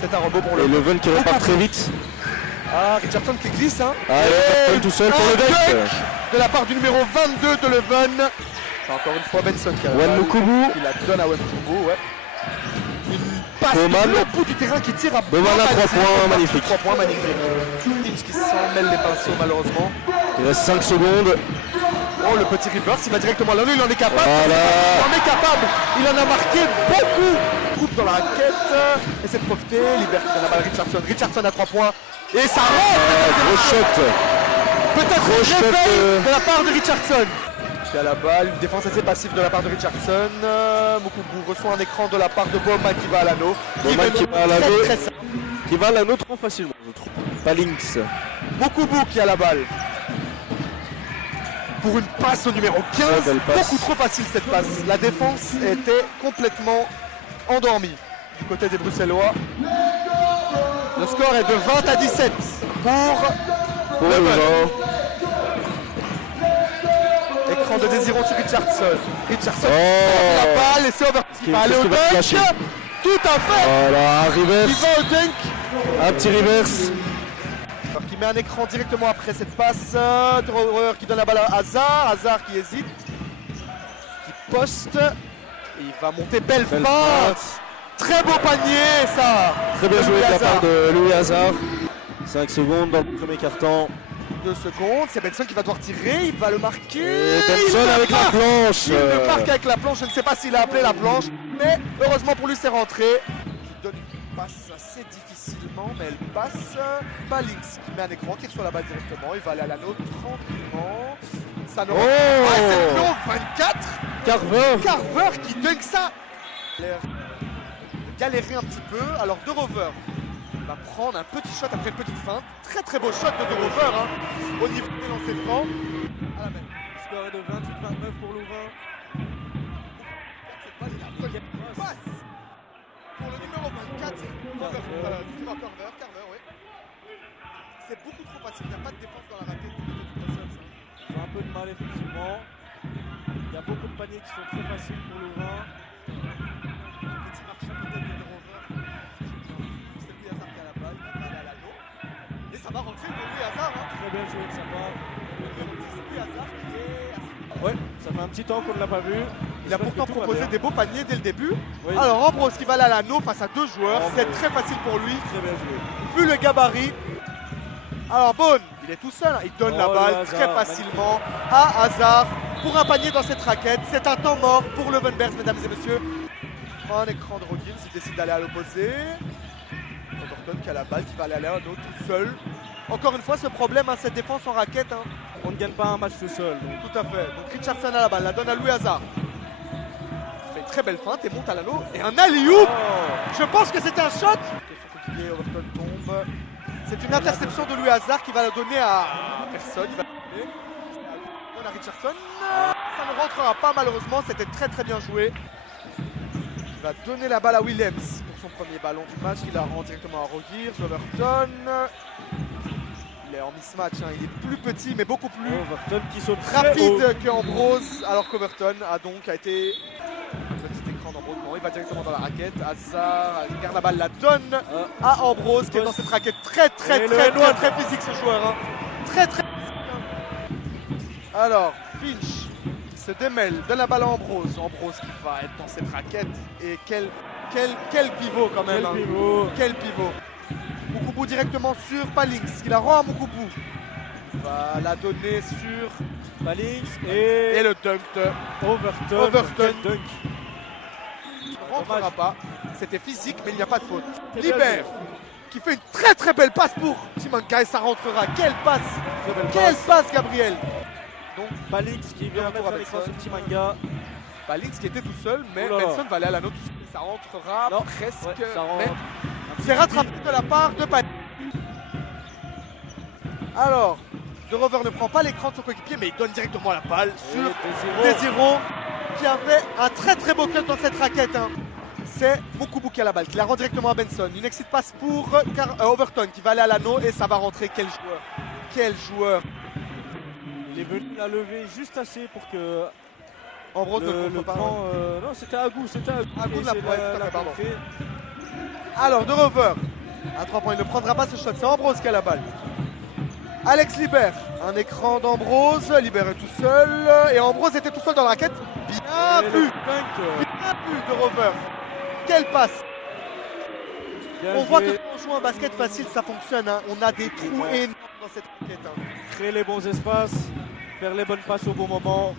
C'est un robot pour le. Et Leuven qui repart très vite. Ah, Richardson qui glisse, hein. Ah, Leuven tout seul pour le dunk. De la part du numéro 22 de Leuven. C'est encore une fois Benson qui a la balle. Wenmukubu. Il la donne à Wenmukubu, ouais. Une passe Bowman. au bout du terrain qui tire à Bowman à 3 points, magnifique. 3 points, magnifique. Teams qui s'en mêle les pinceaux malheureusement. Il reste 5 secondes. Oh, le petit reverse, il va directement là. Lui, il en est capable. Voilà. Il en est capable. Il en a marqué beaucoup. Coupe dans la raquette. Essaie de profiter. Libère qui donne la balle à Richardson. Richardson à 3 points. Et ça rentre. Gros shot. Peut-être Gros une shot, réveil de la part de Richardson. Qui a la balle. Une défense assez passive de la part de Richardson. Mukubu reçoit un écran de la part de Bowman qui va à l'anneau. Bowman qui va à l'anneau. Très simple. Qui va à l'anneau trop facilement, je trouve. Pas Lynx. Mukubu qui a la balle. Pour une passe au numéro 15, belle passe. beaucoup trop facile cette passe. La défense était complètement endormie du côté des Bruxellois. Le score est de 20 à 17 pour Leuven. Écran de Désirons sur Richardson. Richardson la balle et c'est over. Il va aller au dunk. Tout à fait. Voilà, un Il reverse. va au dunk. Un petit reverse. Alors, qui met un écran directement après cette passe. Drower qui donne la balle à Hazard. Hazard qui hésite. Qui poste. Et il va monter. Belle feinte. Très beau panier ça. Très bien de joué Louis de la Hazard. part de Louis Hazard. 5 secondes dans le premier quart-temps. 2 secondes. C'est Benson qui va devoir tirer. Il va le marquer. Et Il Benson le avec la marque. planche. Il le marque avec la planche. Je ne sais pas s'il a appelé la planche. Mais heureusement pour lui c'est rentré. Il donne une passe assez difficilement. Mais elle passe. Balix qui met un écran qui reçoit la balle directement. Il va aller à l'anneau tranquillement. Ça ne Oh. c'est le numéro 24. Carver. Carver qui dunk ça. Il a l'air de galérer un petit peu. Alors De Rover va prendre un petit shot après une petite feinte. Très très beau shot de Rover hein, au niveau des lancers francs. À la même. Le score est de 28-29 pour Louvain. Cette balle, il a pris une passe pour le numéro 24. Carver, oui. C'est beaucoup trop facile. Il n'y a pas de défense dans la raquette du côté du Brussels. Ils ont un peu de mal effectivement. Il y a beaucoup de paniers qui sont très faciles pour Louvain. Petit marché peut-être de Rover. C'est Louis Hazard qui a la balle. Il va aller à l'anneau. Et ça va rentrer pour Louis Hazard. Hein. Très bien joué de sa part. Le numéro 10, Louis Hazard qui est... Ouais, ça fait un petit temps qu'on ne l'a pas vu. Il a pourtant proposé des beaux paniers dès le début. Oui. Alors Ambrose qui va aller à l'anneau face à 2 joueurs. Ambrose. C'est très facile pour lui. Très bien joué. Vu le gabarit. Alors Bone, il est tout seul, hein. Il donne la Oh, balle le très Hazard, facilement à Hazard pour un panier dans cette raquette. C'est un temps mort pour Leuvenbergs, mesdames et messieurs. Un écran de Rodgers, il décide d'aller à l'opposé. Overton qui a la balle, qui va aller à l'anneau tout seul. Encore une fois, ce problème, hein, cette défense en raquette. Hein. On ne gagne pas un match tout seul. Donc. Tout à fait. Donc Richardson a la balle, la donne à Louis Hazard. Il fait une très belle feinte et monte à l'anneau. Et un alley-oop. Oh. Je pense que c'est un shot. Question compliquée, Overton tombe. C'est une interception de Louis Hazard qui va la donner à personne. Il va la donner à Richardson. Ça ne rentrera pas malheureusement. C'était très très bien joué. Il va donner la balle à Williams pour son premier ballon du match. Il la rend directement à Rodgers. Overton. Il est en mismatch. Hein. Il est plus petit mais beaucoup plus Overton qui saute très haut. rapide qu'Ambrose. Alors qu'Overton a été... Petit écran d'Ambrose. Non, il va directement dans la raquette. Hazard garde la balle, la donne à Ambrose qui est dans cette raquette très physique ce joueur. Hein. Très physique. Hein. Alors, Finch se démêle, donne la balle à Ambrose. Ambrose qui va être dans cette raquette. Et quel pivot quand même. Quel pivot. Quel pivot. Mukubu directement sur Palings qui la rend à Mukubu. Il va la donner sur Balix et le dunk de Overton. Quel Dunk. Il ne rentrera pas. C'était physique, mais il n'y a pas de faute. Très bien Libère, qui fait une très belle passe pour Chimanka et ça rentrera. Quelle passe! Très belle Quelle passe. passe, Gabriel! Donc Balix qui vient Retour mettre avec l'écran ça. sur Timanga. Balix qui était tout seul, mais Oula. Benson va aller à l'anneau tout seul. Ça rentrera Non. presque. Ouais, ça rentre. Mais c'est rattrapé de la part de Palings. Alors, De Rover ne prend pas l'écran de son coéquipier, mais il donne directement la balle sur Désirons, qui avait un très beau cut dans cette raquette. Hein. C'est Mukubu qui a la balle, qui la rend directement à Benson. Une exit passe pour Overton qui va aller à l'anneau et ça va rentrer. Quel joueur! Quel joueur! Il est venu la lever juste assez pour que Ambrose ne le contre pas. non, c'était Agou, c'était Agou. Agou de la Et c'est pointe, tout à fait, pardon. contrée. Alors, De Rover À 3 points, il ne prendra pas ce shot. C'est Ambrose qui a la balle. Alex Libert, un écran d'Ambrose. Libert est tout seul. Et Ambrose était tout seul dans la raquette. Bien vu. Bien vu de Rover. Quelle passe. On voit que quand on joue un basket facile, ça fonctionne. Hein. On a des trous énormes dans cette raquette. Hein. Créer les bons espaces, faire les bonnes passes au bon moment.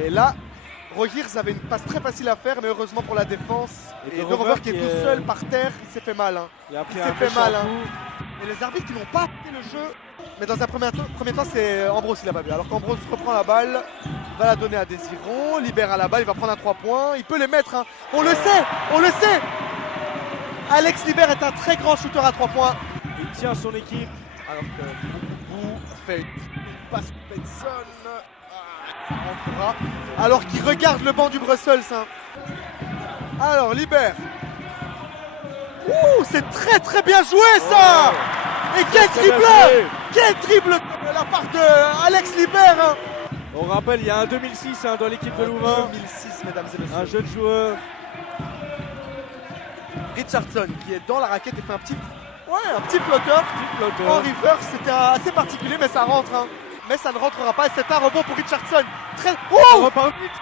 Et là, Rogiers avait une passe très facile à faire, mais heureusement pour la défense. Et de Rover qui est tout seul par terre, il s'est fait mal. Hein. Il s'est fait mal. Hein. Et les arbitres qui n'ont pas arrêté le jeu. Mais dans un premier temps, c'est Ambrose qui l'a pas vu. Alors qu'Ambrose reprend la balle, va la donner à Désiron, libère à la balle, il va prendre un 3 points. Il peut les mettre. Hein. On le sait, on le sait. Alex Libert est un très grand shooter à 3 points. Il tient son équipe. Alors que Boubou fait une passe Benson. Ça rentrera. Alors qu'il regarde le banc du Brussels. Hein. Alors Libert. Ouh, c'est très très bien joué ça. Et quel dribble! Quel dribble de la part de Alex Libert. Hein. On rappelle, il y a un 2006 hein, dans l'équipe de Louvain. 2006, mesdames et messieurs. Un jeune joueur. Richardson qui est dans la raquette et fait un petit flotteur. En reverse, c'était assez particulier, mais ça rentre. Hein. Mais ça ne rentrera pas et c'est un rebond pour Richardson. Oh,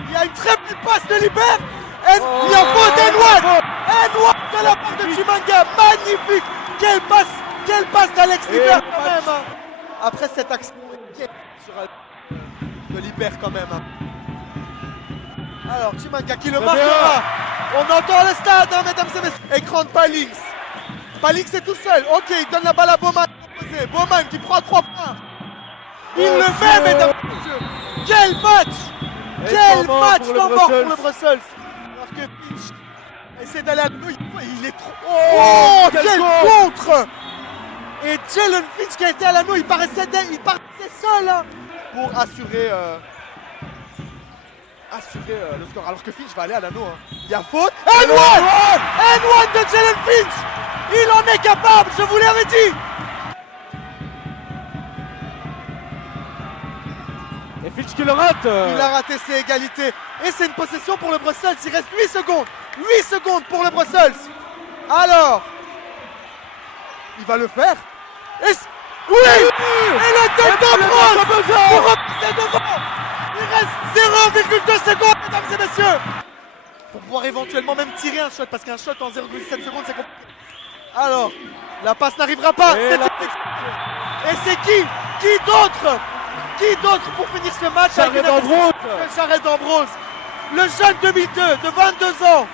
il y a une très belle passe de Libert. Il y a faute d'Enouane. Enouane de la part de Chimanga. Magnifique. Quelle passe d'Alex Libert quand même. Hein. Après cette action de Libert quand même. Hein. Alors Chimanga qui le marquera. On entend le stade, hein, mesdames et messieurs. Écran de Palings. Palings est tout seul. Ok, il donne la balle à Bowman. Bowman qui prend 3 points. Il le met, mesdames et messieurs. Quel match. Quel match d'en mort pour le Brussels. Alors que Finch essaie d'aller à nous. Il est trop... Oh, quel contre. Et Jalen Finch qui a été à l'anneau, il paraissait seul hein, pour assurer le score. Alors que Finch va aller à l'anneau. Hein. Il y a faute. N1 de Jalen Finch. Il en est capable, je vous l'avais dit. Et Finch qui le rate. Il a raté ses égalités. Et c'est une possession pour le Brussels. Il reste 8 secondes. 8 secondes pour le Brussels. Alors, il va le faire. Et oui. Et le tête d'Ambrose pour repasser devant. Il reste 0,2 secondes, mesdames et messieurs. Pour pouvoir éventuellement même tirer un shot. Parce qu'un shot en 0,7 secondes, c'est compliqué. Alors, la passe n'arrivera pas. Et c'est qui d'autre? Qui d'autre pour finir ce match? Jared Ambrose. Jared Ambrose. Le jeune 2002 de 22 ans.